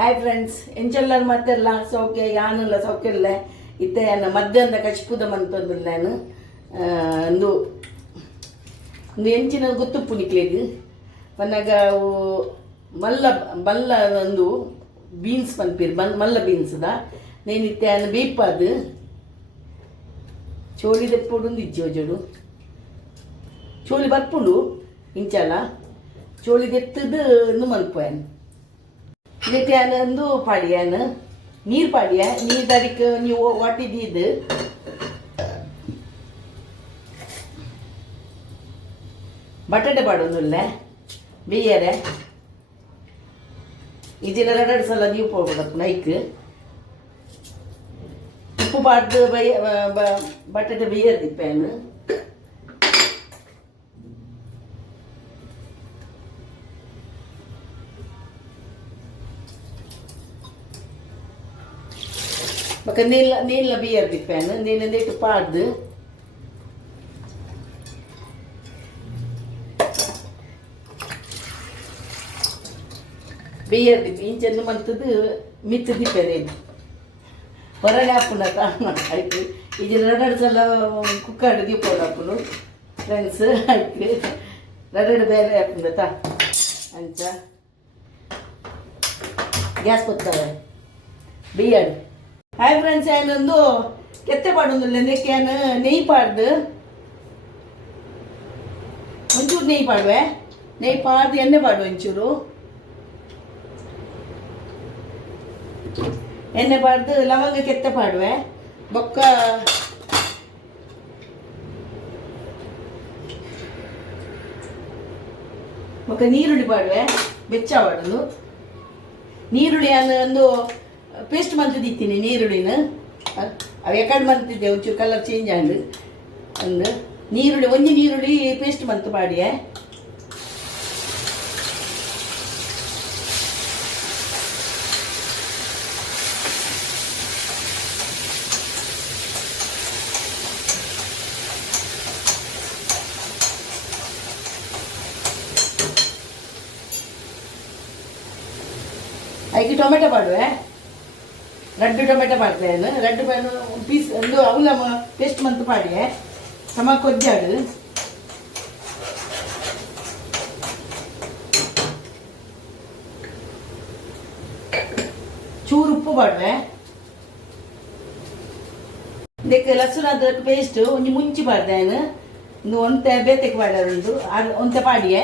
Hi friends ಎಂಚೆಲ್ಲರು ಮತ್ತೆಲ್ಲ ಸೌಖ್ಯ ಯಾನೆಲ್ಲ ಸೌಖ್ಯ ಇಲ್ಲ ಇತ್ತೆ ಮಧ್ಯಾಹ್ನ ಕಚ್ಪುದ ಮಂತಂದಿಲ್ಲ ನಾನು ಒಂದು ಒಂದು ಎಂಚಿನ ಗೊತ್ತುಪ್ಪು ನಿಕ್ಲಿಗೆ ಮನ್ನಾಗ ಮಲ್ಲ ಬಲ್ಲ ಒಂದು ಬೀನ್ಸ್ ಪನ್ಪೀರ್ ಮಲ್ಲ ಬೀನ್ಸ್ದ ನೇನು ಇತ್ತೆ ಬೇಪಾದು ಚೋಳಿ ದೆಪ್ಪುಡು ಇಜ್ಜೋಜಡು ಚೋಳಿ ಬರ್ಪುಂಡು ಇಂಚಲ ಚೋಳಿ ದೆತ್ತದು ಮಲ್ಪೋಯನ್ ಇದಕ್ಕೆ ಒಂದು ಪಾಡಿಯಾನ ನೀರು ಪಾಡಿಯ ನೀರು ದರಿಕ ನೀವು ವಾಟಿದ್ದು ಬಟಾಟೆ ಪಾಡೋದಿಲ್ಲ ಬೇಯರೆ ಇದೆಲ್ಲ 2 ಸಲ ನೀವು ಹೋಗ್ಬೇಕು ನೈಕ್ ಉಪ್ಪು ಪಾಡ್ದು ಬಟಾಟೆ ಬೇಯದಿಪ್ಪೇನು ಬಕ ನೀಲ ಬೇಯದಿಪ್ಪೇನು ನೀನಂದಿಟ್ಟು ಪಾಡ್ದು ಬೇಯದಿಪ್ಪು ಇಂಚನ್ನು ಮಂತದ್ದು ಮಿತ್ತು ದಿಪ್ಪೇನೆ ಹೊರಗೆ ಹಾಪುನ ಆಯ್ತು ಇದು 2 ಸಲ ಕುಕ್ಕರ್ ದೀಪೋಡು ಹಾಪುನು ಫ್ರೆಂಡ್ಸ್ ಆಯ್ತು 2 ಬೇರೆ ಹಾಪುನ ತಾ ಅಂಚ ಗ್ಯಾಸ್ ಕೊಡ್ತಾರೆ ಬೇಯಡು ಹಾಯ್ ಫ್ರೆಂಡ್ಸ್ ಏನೊಂದು ಕೆತ್ತೆ ಪಾಡೋದಿಲ್ಲ ನೆಕ್ಕೆ ನೆಯ್ಯಿ ಪಾಡ್ದು ಒಂಚೂರು ನೆಯ್ಯಿ ಪಾಡುವೆ ನೆಯ್ಯಿ ಪಾಡ್ದು ಎಣ್ಣೆ ಪಾಡುವ ಒಂಚೂರು ಎಣ್ಣೆ ಪಾಡ್ದು ಲವಂಗ ಕೆತ್ತೆ ಪಾಡುವೆ ಬೊಕ್ಕ ಬೊಕ್ಕ ನೀರುಳ್ಳಿ ಪಾಡುವೆ ಬೆಚ್ಚ ಪಾಡೋದು ನೀರುಳ್ಳಿ ಒಂದು ಪೇಸ್ಟ್ ಮಂತದಿತ್ತೀನಿ ನೀರುಳ್ಳಿನ ಅವು ಎಕಡೆ ಮಂತಿದ್ದೆ ಒಂಚೂರು ಕಲರ್ ಚೇಂಜ್ ಆಂಡು ಒಂದು ನೀರುಳ್ಳಿ ಒಂಜಿ ನೀರುಳ್ಳಿ ಪೇಸ್ಟ್ ಮಂತು ಪಾಡಿಯೆ ಅದಕ್ಕೆ ಟೊಮೆಟೊ ಪಾಡುವೆ 2 ಟೊಮೆಟೊ ಪಾಡ್ತೇನೆ 2 ಪೀಸ್ ಒಂದು ಅವಲ ಪೇಸ್ಟ್ ಮಂತ್ ಪಾಡಿಯೆ ಸಮ ಕೊಜ್ಜಾಡು ಚೂರು ಉಪ್ಪು ಪಾಡುವೆ ಇದಕ್ಕೆ ಲಸುನ ಅದ್ರಕ್ಕೆ ಪೇಸ್ಟ್ ಒಂಜಿ ಮುಂಚಿ ಪಾಡ್ದೇನು ಒಂದು ಒಂತೆ ಬೇತೆಗೆ ಪಾಡೋದು ಒಂತೆ ಪಾಡಿಯೆ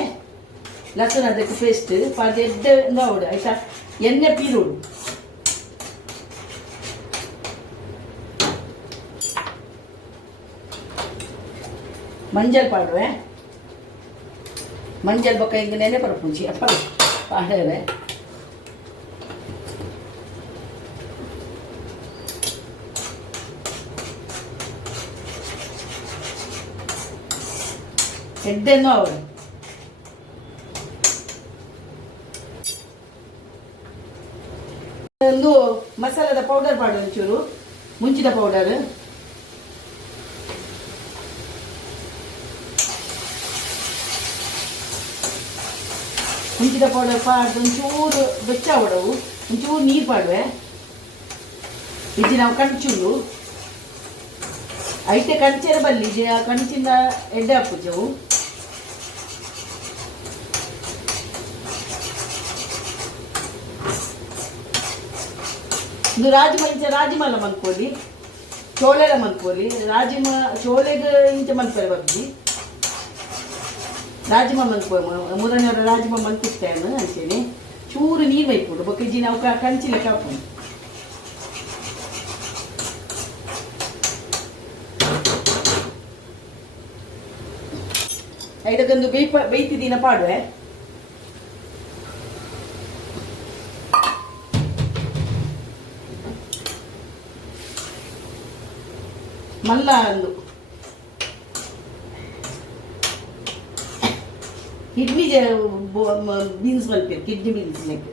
ಲಸುನ ಅದಕ್ಕೆ ಪೇಸ್ಟ್ ಪಾದ ಎಡ್ಡೆ ನೋಡು ಆಯ್ತಾ ಎಣ್ಣೆ ಪೀರುಡು ಮಂಜಲ್ ಪಾಡುವೆ ಮಂಜಲ್ ಬೊಕ್ಕ ಹಿಂಗೆ ನೆನೆ ಪರಪುಂಚಿ ಅಪ್ಪ ಪಾಡವೆ ಎಡ್ಡೆನ್ನೋ ಅವರು ಒಂದು ಮಸಾಲದ ಪೌಡರ್ ಪಾಡು ಒಂಚೂರು ಮುಂಚಿದ ಪೌಡರ್ ಮುಂಚಿದ ಪೌಡರ್ ಪಾಡ್ದು ಒಂಚೂರು ಬೆಚ್ಚ ಹೊಡವು ಒಂಚೂರು ನೀರು ಪಾಡುವೆ ಇದು ನಾವು ಕಂಚುಂಡು ಐತೆ ಕಂಚರ ಬಲ್ಲಿ ಕಂಚಿನ ಎಡ್ಡೆ ಹಾಕುಜವು ಇದು ರಾಜಿಮಲ ಮನ್ಕೋಲಿ ಚೋಳೆಲ ಮನ್ಕೋಲಿ ಚೋಳೆಗೆ ಇಂಚ ಮನ್ಪರೆ ಬಗ್ಗಿ ರಾಜಮ ಮನ್ಕೋ ಮೂರನೇವರ ರಾಜಮ ಮನ್ಕಿಸ್ತೇನು ಅಂತೇಳಿ ಚೂರು ನೀರು ಬೈಕೊಡು ಬೊಕ್ಕಿ ನಾವು ಕಂಚಿನ ಕಾಪು ಇದಕ್ಕೊಂದು ಬೇಯ್ತಿದ್ದೀನ ಪಾಡುವೆ ಮಲ್ಲ ಒಂದು ಕಿಡ್ನಿ ಬೀನ್ಸ್ ಮಲ್ಪೇರು ಕಿಡ್ನಿ ಬೀನ್ಸ್ ಲೆಕ್ಕ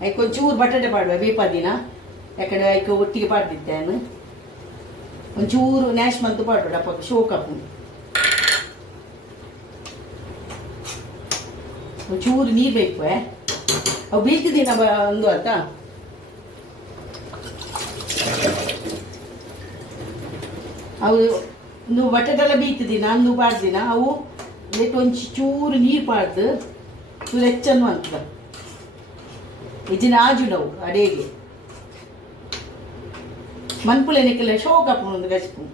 ಅದಕ್ಕೆ ಒಂಚೂರು ಬಟಾಟೆ ಪಾಡುವೆ ಬೇಪಾದಿನ ಯಾಕಡೆ ಅದಕ್ಕೆ ಒಟ್ಟಿಗೆ ಪಾಡ್ದಿದ್ದೇನೆ ಒಂಚೂರು ನ್ಯಾಶ್ ಮಂತು ಪಾಡು ಡಪ್ಪ ಶೋಕಪ್ಪು ಚೂರು ನೀರು ಬೇಕು ಅವು ಬೀಳ್ತಿದ್ದೀನಿ ಒಂದು ಆಯ್ತಾ. ಅವು ನೀವು ಬಟಾಟೆಲ್ಲ ಬೀಳ್ತಿದ್ದೀನಿ ನಾನು ಪಾಡ್ದಿನ ಅವು ಅದಕ್ಕೆ ಒಂದು ಚೂರು ನೀರು ಪಾಡ್ದು ಚೂರು ಹೆಚ್ಚನ್ನು ಅಂತ ಇಜಿನ ಆಜು ನಾವು ಅಡೇಗೆ ಮನ್ಪುಲೆನಕ್ಕೆಲ್ಲ ಶೋಕ ಒಂದು ಗಚ್ಪು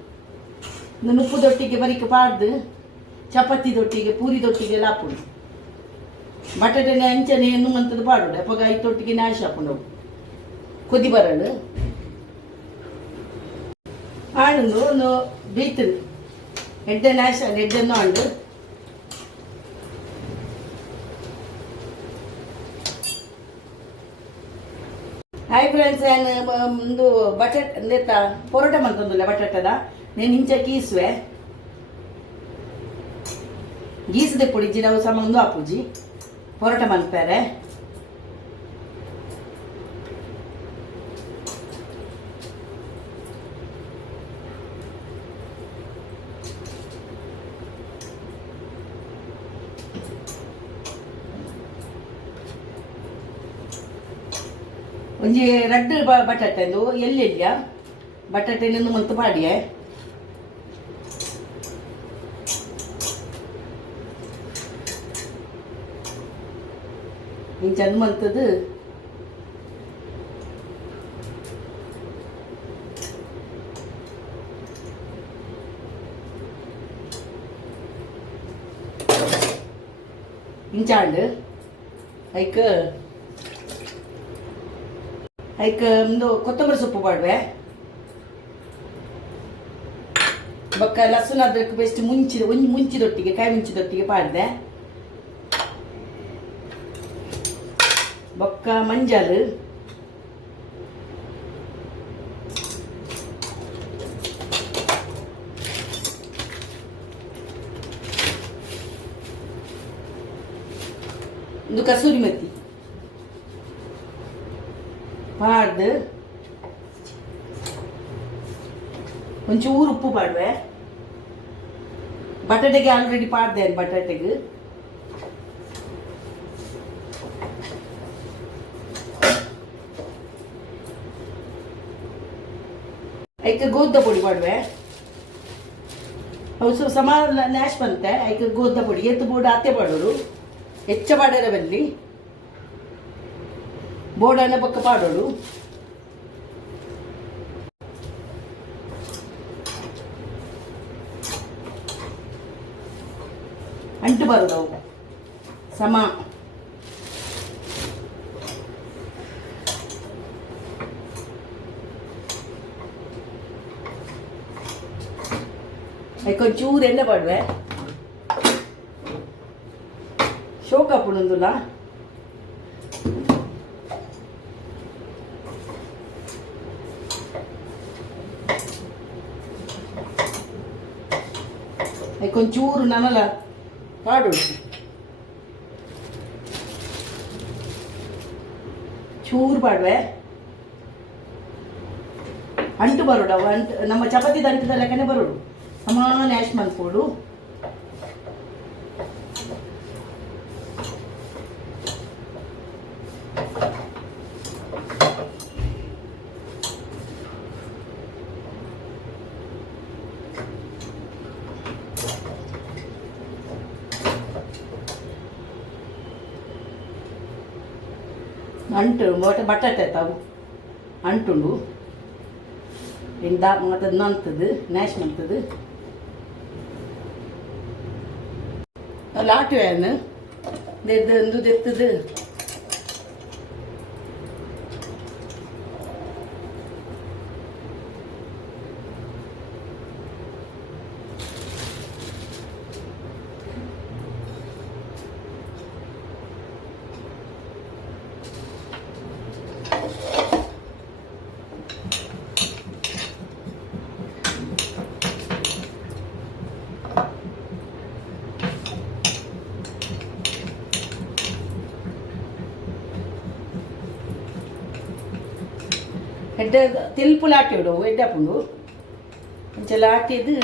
ಉಪ್ಪು ದೊಟ್ಟಿಗೆ ಬರೀಕ ಪಾಡ್ದು ಚಪಾತಿ ದೊಟ್ಟಿಗೆ ಪೂರಿ ದೊಟ್ಟಿಗೆ ಎಲ್ಲ ಹಾಕೊಂಡು ಬಟಾಟೆನ ಅಂಚನೆ ಮಂತದ್ದು ಪಾಡೋಡು ಅಪ್ಪಾಗ ಐತೊಟ್ಟಿಗೆ ನಾಶ ಹಾಕೊಂಡು ಕೊದಿ ಬರಲು ಆಣಂದು ಬೀತದು ಎಡ್ಡೆ ನಾಶ ಎಡ್ಡೆನ್ನು ಆಂಡು ಹಾಯ್ ಫ್ರೆಂಡ್ಸ್ ಒಂದು ಬಟಾಟ್ ಲೆತ್ತ ಪೊರೋಟ ಮಂತಂದಿಲ್ಲ ಬಟಾಟದ నేను ಇಂಚ ಗೀಸುವೆ ಗೀಸದೆ ಪುಡಿಜಿ ನಾವು ಸಮ ಒಂದು ಹಾಪುಜಿ ಪೊರೋಟ ಮಂತಾರೆ ಒಂಜಿ ರಡ್ಡು ಬಟಾಟೆಂದು ಎಲ್ಲೆಲ್ಲ ಬಟಾಟೆನೊಂದು ಮಂತು ಪಾಡಿಯೆ ಇಂಚಂದು ಮಂತದ್ದು ಇಂಚಾಂಡು ಐಕ ಒಂದು ಕೊತ್ತಂಬರಿ ಸೊಪ್ಪು ಪಾಡುವೆ ಬೊಕ್ಕ ಲಸುನ ಅದ್ರಕ್ಕೆ ಬೆಸ್ಟ್ ಮುಂಚಿದೊಟ್ಟಿಗೆ ಕಾಯಿ ಮುಂಚಿದೊಟ್ಟಿಗೆ ಪಾಡ್ದೆ ಬೊಕ್ಕ ಮಂಜಲ್ ಒಂದು ಕಸೂರಿ ಮೆತ್ತಿ ಪಾಡ್ದು ಒಂಚೂರು ಉಪ್ಪು ಪಾಡುವೆ ಬಟಾಟೆಗೆ ಆಲ್ರೆಡಿ ಪಾಡ್ದೆ ಬಟಾಟೆಗೆ ಐಕ ಗೋಧ ಪೊಡಿ ಪಾಡುವೆ ಅವು ಸಮ ನ್ಯಾಶ್ ಬಂತೆ ಐಕ ಗೋಧ ಪೊಡಿ ಎತ್ತು ಬೋರ್ಡ್ ಅತ್ತೆ ಪಾಡೋರು ಹೆಚ್ಚ ಪಾಡ್ಯಾರ ಬಲ್ಲಿ ಬೋರ್ಡನ್ನ ಪಕ್ಕ ಪಾಡೋಡು ಅಂಟು ಬರೋದು ಅವು ಸಮ కొంచెం ಎಣ್ಣೆ ಪಾಡುವೆ ಶೋಕ ಪುಣಂದುಲ కొంచెం ననల పాడు ಚೂರು ಪಾಡುವೆ ಅಂಟು ಬರೋಡು ಅವು ಅಂಟು ನಮ್ಮ ಚಪಾತಿ ಅಂಟದ ಲೆಕ್ಕನೆ ಬರೋಡು ಸಮಾನ ಆ್ಯಶ್ ಮಲ್ಪೋಡು ಅಂಟು ಮತ್ತೆ ಬಟಾಟೆ ತಾವು ಅಂಟುಂಡು ಇಂದ ಮತ್ತೆ ನಂತದು ನ್ಯಾಶ್ ಮಂತದು ಲಾಟುವೇನು ದೆದ್ದು ದೆತ್ತದು ಎಡ್ಡೆ ತಿಲ್ಪುಲು ಆಟಿಡು ಎಡ್ಡಪ್ಪುಂಡು ಅಂಚೆಲ್ಲ ಆಟಿದ್ದು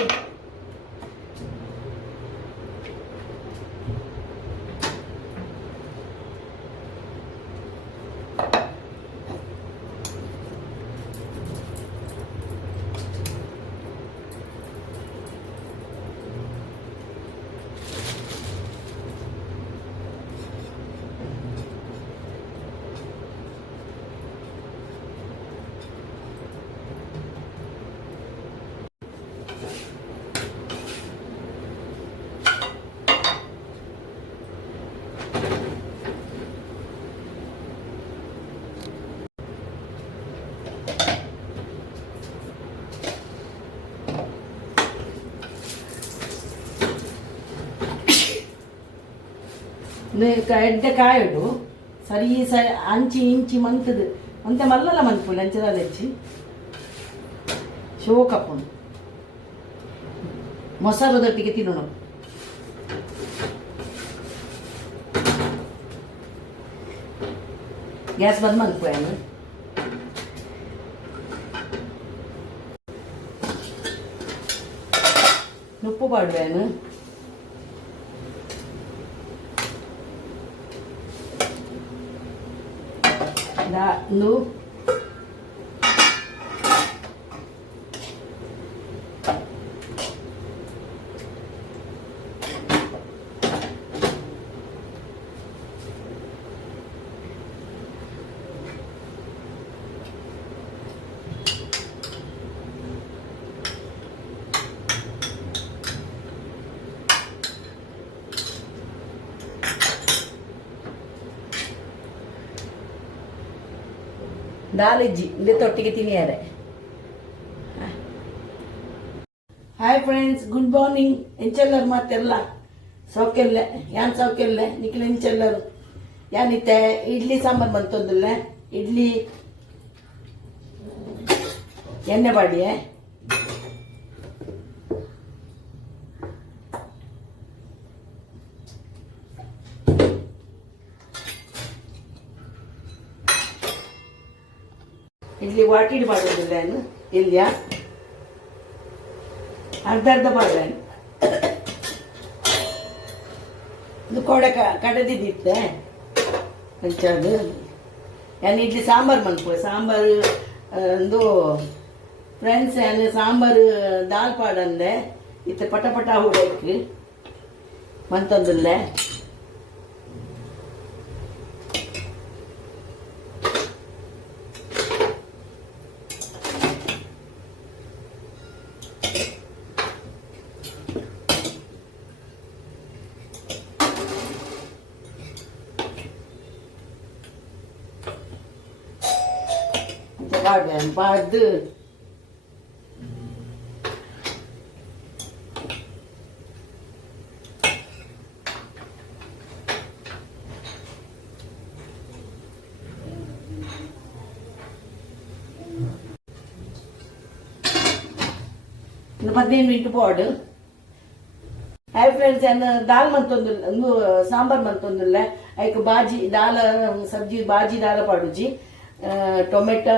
ಎಡ್ಡೆ ಕಾಯಡು ಸರಿ ಸರಿ ಅಂಚಿ ಇಂಚಿ ಮಂತದು ಅಂತೆ ಮಲ್ಲಲ ಮಂತ್ಪುಂಡು ಅಂಚದ ಹೆಚ್ಚಿ ಶೋಕಪ್ಪುಂಡು ಮೊಸರದೊಟ್ಟಿಗೆ ತಿನ್ನೋಣ. ಗ್ಯಾಸ್ ಬಂದ್ ಮಲ್ಪೋಯಾನು ಉಪ್ಪು ಪಾಡುವೇನು ಒಂದು ದಾಲಿಜ್ಜಿ ಇದೊಟ್ಟಿಗೆ ತಿನ್ನಿಯಾರೆ. Hi friends, good morning. ಎಂಚೆಲ್ಲರು ಮಾತೆಲ್ಲ ಸೌಖ್ಯಲ್ಲೇ ಯಾನ್ ಸೌಖ್ಯಲ್ಲೇ ನಿಖಿಲ್ ಎಂಚೆಲ್ಲರು ಯಾನಿತ್ತೆ ಇಡ್ಲಿ ಸಾಂಬಾರು ಬಂತಂದಿಲ್ಲ. ಇಡ್ಲಿ ಎಣ್ಣೆ ಬಾಡಿಯೇ ಇಡ್ಲಿ ವಾಟಿಡ್ ಮಾಡೋದಿಲ್ಲ ಏನು ಇಲ್ಲಿಯ ಅರ್ಧ ಮಾಡುವ ಇದು ಕೊಡೆ ಕಡದಿದ್ದಿತ್ತೆ ಹಂಚದು ಏನು ಇಡ್ಲಿ ಸಾಂಬಾರು ಮನ್ಪು ಸಾಂಬಾರು ಒಂದು ಫ್ರೆಂಡ್ಸ್ ಏನು ಸಾಂಬಾರು ದಾಲ್ ಪಾಡಂದೆ ಇತ್ತು ಪಟ ಪಟ ಹುಡಕ್ಕೆ ಮಂತಂದಿಲ್ಲ. பாடு இந்த 15 ಮಿನಿಟ್ ಪಾಡು. ಹಾಯ್ ಫ್ರೆಂಡ್ಸ್, ದಾಲ್ ಮಂತೊಂದು ಸಾಂಬಾರ್ ಮಂತೊಂದುಲ್ಲ ಐಕ್ ಬಾಜಿ ದಾಲ ಸಬ್ಜಿ ಬಾಜಿ ದಾಲ ಪಾಡುಜಿ ಟೊಮೆಟೊ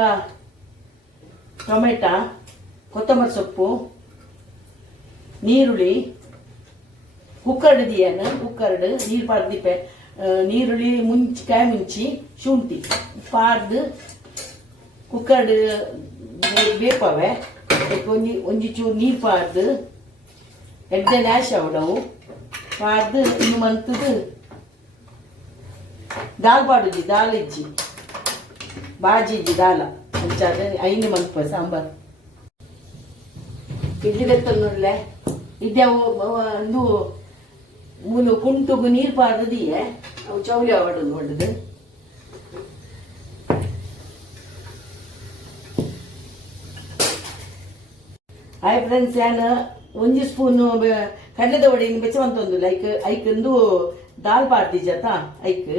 ಕೊತ್ತಂಬರಿ ಸೊಪ್ಪು ನೀರುಳ್ಳಿ ಕುಕ್ಕರ್ಡ್ ದಿಯನು ಕುಕ್ಕರ್ಡ್ ನೀರು ಪಾರ್ದಿಪ್ಪೆ ನೀರುಳ್ಳಿ ಮುಂಚಿ ಕಾಯಿ ಮುಂಚಿ ಶುಂಠಿ ಪಾರ್ದು ಕುಕ್ಕರ್ಡ್ ಬೇಪವೆ ಒಂಜಿ ಚೂರು ನೀರು ಪಾರ್ದು ಎಡ್ಡೆ ನ್ಯಾಶ್ ಅವಡವು ಪಾರ್ದು ಇನ್ನು ಮಂತದು ದಾಲ್ ಪಾಡುಜಿ ದಾಲ್ ಇಜ್ಜಿ ಬಾಜಿ ಇಜ್ಜಿ ದಾಲ ಅಂಚಾದ ಐನು ಮಂತ್ಪ ಸಾಂಬಾರ್ ಇಡ್ಲಿ ಬೆತ್ತೊಂದುಲ್ಲೆ ಇಡ್ಡೆ ಒಂದು ಮೂಲು ಕುಂಟುಗು ನೀರು ಪಾರ್ದಿಯೇ ಅವು ಚೌಲಿ ಅವಡದು ಹೊಡೆದು ಹಾಯ್ ಫ್ರೆಂಡ್ಸ್, ನಾನು ಒಂಜಿ ಸ್ಪೂನು ಕಡಲೆದ ಒಡೆಯನ್ನು ಬೆಚ್ಚವಂತೊಂದು ಐಕಂದು ದಾಲ್ ಪಾಡ್ದಿಜಾತ ಐಕ್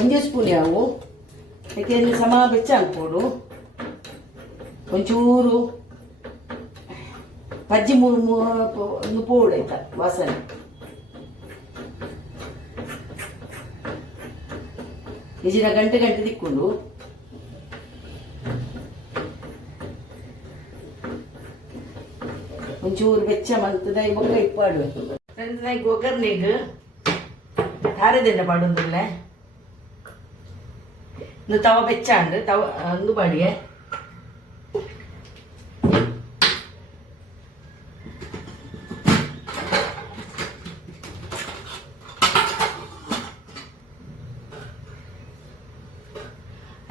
ಒಂಜಿ ಸ್ಪೂನ್ ಯಾವು ಐಕೆ ಸಮ ಬೆಚ್ಚ ಅನ್ಕೊಡು ಒಂಚೂರು ಪಜ್ಜಿ ಒಂದು ಪೌಡ್ ಆಯ್ತಾ ವಾಸನೆ ಇಜಿನ ಗಂಟೆ ಗಂಟೆ ತಿಕ್ಕೊಂಡು ಒಂಚೂರು ಬೆಚ್ಚ ಮಂತದ ಬೊಕ್ಕ ಇಪ್ಪಾಡು ಫ್ರೆಂಡ್ಸ್. ಒಗ್ಗರ್ನೆಗ್ ಖಾರದೆಣ್ಣೆ ಪಾಡೊಂದಿಲ್ಲ ಒಂದು ತವ ಬೆಚ್ಚ ಅಂಡು ತವ ಒಂದು ಬಾಡಿಗೆ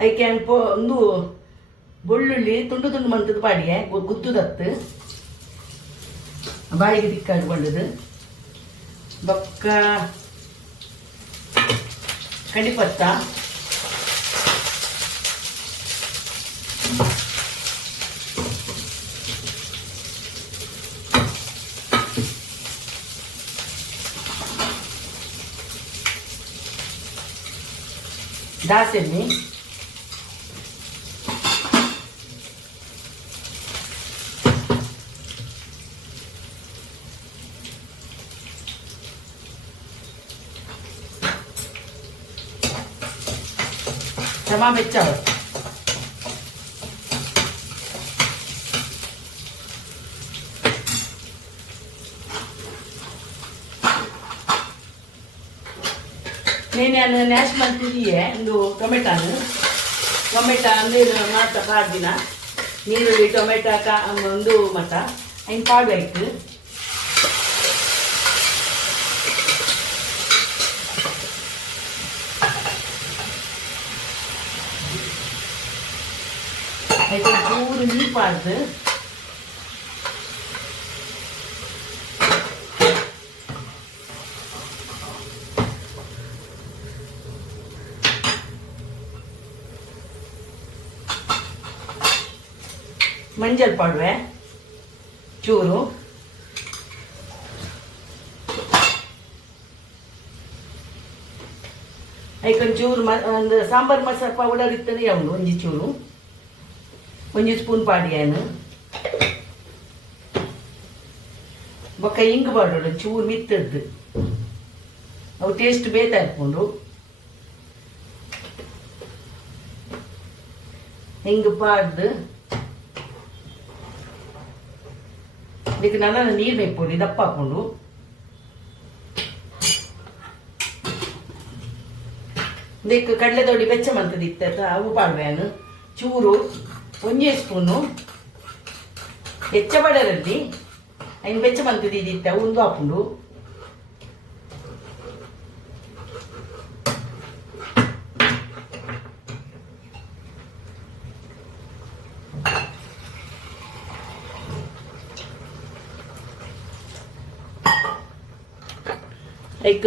ಐಕೆ ಒಂದು ಬೆಳ್ಳುಳ್ಳಿ ತುಂಡು ತುಂಡು ಮಂತದ ಬಾಡಿಗೆ ಗುತ್ತುದತ್ತು ಬಾಯಿಗೆ ತಿಕ್ಕಾಡ್ಕೊಂಡದು ಬೊಕ್ಕ ಕಡಿಪತ್ತ ದಾಸೆಣ್ಣೆ, ಸಮ ಬೆಚ್ಚವ నేను ನ್ಯಾಶ್ ಮಾಡ್ತಿದ್ದೀಯೆ ಒಂದು ಟೊಮೆಟೊ ಅಂದರೆ ಮಾತ ಪಾಡ್ದಿನ ನೀರುಳ್ಳಿ ಟೊಮೆಟೊ ಒಂದು ಮತ ಹಿಂಗೆ ಪಾಡ್ಬೇಕು. అయితే ಚೂರು ನೀರು ಪಾಡ್ದು ಮಂಜಲ್ ಪಾಡುವೆ ಚೂರು, ಐಕೊಂಚೂರು ಒಂದು ಸಾಂಬಾರು ಮಸಾಲ ಪೌಡರ್ ಇತ್ತಂದ್ರೆ ಯಾವುದು ಒಂಜಿ ಚೂರು ಒಂಜಿ ಸ್ಪೂನ್ ಪಾಡಿಯಾನು ಬೊಕ್ಕ ಹಿಂಗ್ ಪಾಡೋಡು ಚೂರು ಮಿತ್ತದ್ದು ಅವು ಟೇಸ್ಟ್ ಬೇತಾ ಇರ್ಕೊಂಡು ಹಿಂಗೆ ಪಾಡ್ದು ಇದಕ್ಕೆ ನಾನು ನೀರು ಬೇಕ್ಬೋದು ದಪ್ಪ ಹಾಕೊಂಡು ಇದಕ್ಕೆ ಕಡಲೆ ದೊಡ್ಡಿ ಬೆಚ್ಚ ಮಂತದ ಇತ್ತ ಅವು ಪಾಡ್ವೇನು ಚೂರು ಒಂಜೇ ಸ್ಪೂನು ಹೆಚ್ಚ ಬಡರಲ್ಲಿ ಐನು ಬೆಚ್ಚ ಮಂತದ ಇದಿತ್ತ ಒಂದು ಹಾಕೊಂಡು ಐಕ್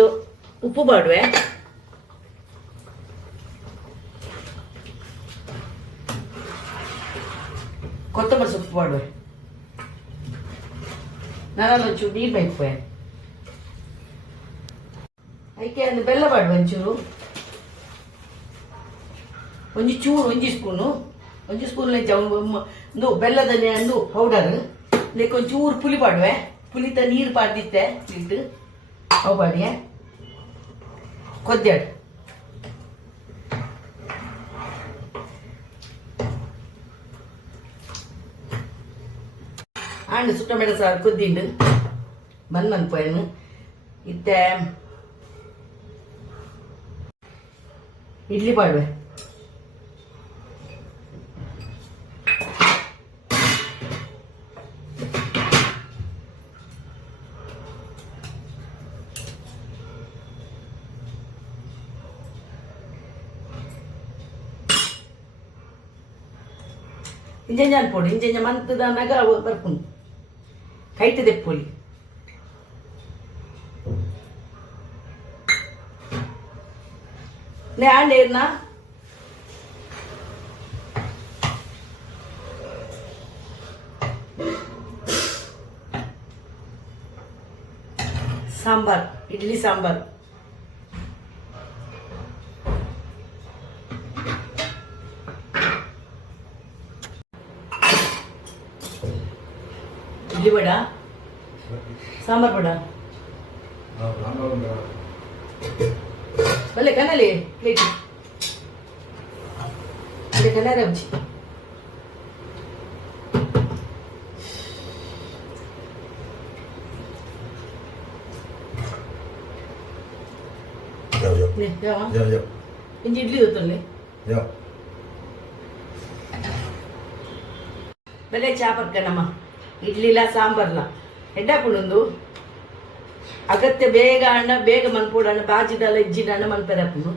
ಉಪ್ಪು ಬಾಡುವೆ ಕೊತ್ತಂಬರಿ ಸೊಪ್ಪು ಬಾಡುವೆ ನಾನು ಒಂಚೂರು ನೀರು ಬೇಕುವೆ ಐಕೆ ಒಂದು ಬೆಲ್ಲ ಬಾಡುವೆ ಒಂಚೂರು ಒಂಜಿ ಸ್ಪೂನು ಒಂದು ಬೆಲ್ಲದ ಒಂದು ಪೌಡರ್ ಇದಕ್ಕೆ ಒಂಚೂರು ಪುಳಿ ಬಾಡುವೆ ಪುಳಿತ ನೀರು ಪಾಡ್ದಿತ್ತೆ ಇಟ್ಟು ಅವು ಬಾಡಿಯ ಕೊದ್ದಾಡು ಆಂಡು ಸುಟ್ಟ ಮೆಣಸ ಸಾರು ಕುದ್ದಿಂಡು ಬಂದ್ ಪೋಯನು ಇತ್ತೆ ಇಡ್ಲಿ ಪಾಡುವೆ ಇಂಜಂಜ ಅನ್ಪೋಡು ಇಂಜಂಜ ಮಂತದನಾಗ ಬರ್ಪುಂಡು ಕೈಟ್ ದೆಪ್ಪೊಲಿ ನೇ ಆಂಡೇರ್ನ ಸಾಂಬಾರ್ ಇಡ್ಲಿ ಸಾಂಬಾರ್ ಇಡ್ಲಿ ವಡ ಸಾಂಬಾರ್ ವಡ ಬಲ್ಲೆ ಕನ್ನಲಿ ಪ್ಲೇಟ್ ಅದೇ ಕನ್ನಡ ರುಚಿ ಇಂಚಿ ಇಡ್ಲಿ ಗೊತ್ತಲ್ಲಿ ಬೆಲೆ ಚಾಪರ್ಕನಮ್ಮ ಇಡ್ಲಿಲ ಸಾಂಬಾರ್ಲ ಎಡ್ಡಾಪುಂಡು ಅಗತ್ಯ ಬೇಗ ಅಣ್ಣ ಬೇಗ ಮನ್ಪೂಡಣ್ಣ ಬಾಜಿದಲ್ಲ ಇಜ್ಜಿನ ಅಣ್ಣ ಮನ್ಪೆರಪ್ಪು